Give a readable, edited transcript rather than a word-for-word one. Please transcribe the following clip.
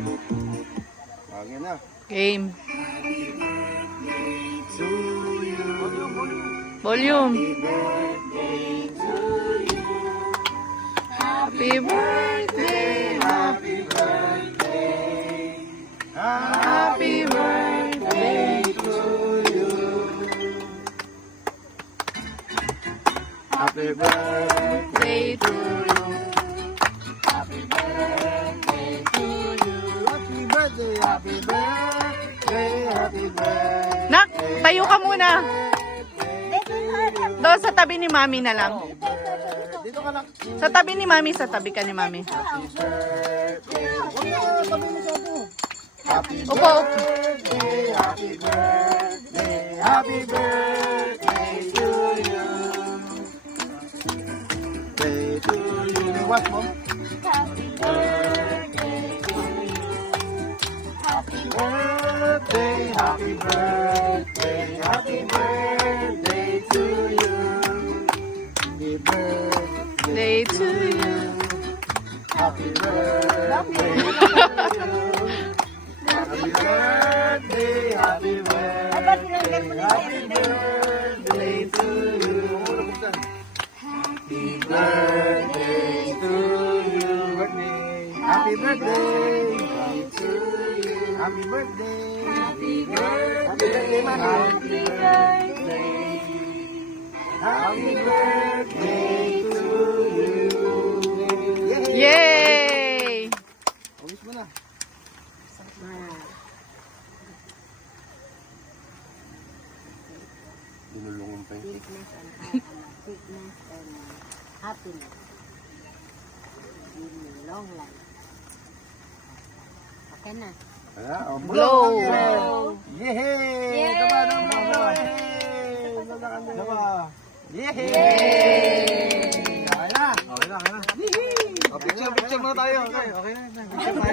Lagyan na. Game. Volume. Happy birthday, happy birthday, happy birthday to you. Happy birthday to you. Happy birthday to you. Happy birthday, happy birthday, happy birthday. Nak, tayo ka muna. Doon sa tabi ni Mami na lang. Dito ka lang. Sa tabi ni Mami, sa tabi ka ni Mami. Happy birthday. Huwag na, tabi mo sa ako. Happy Upo. birthday, happy birthday, happy birthday to you. Day to you. What mo? Happy birthday to you. Happy birthday, happy birthday, happy birthday to you. Happy birthday Day to you. Happy birthday to you. Happy birthday, happy birthday, happy birthday to you. Happy birthday to you. Happy birthday to you. Happy birthday. Happy birthday, happy birthday. Happy birthday to you. Yay! Awis mo na. Dinulungan pa yun. Sickness and happiness. Give me long life. Okay na. Blow. Yehey! Tama. Yehey! Okay na. Picture muna tayo. Okay na. Picture tayo.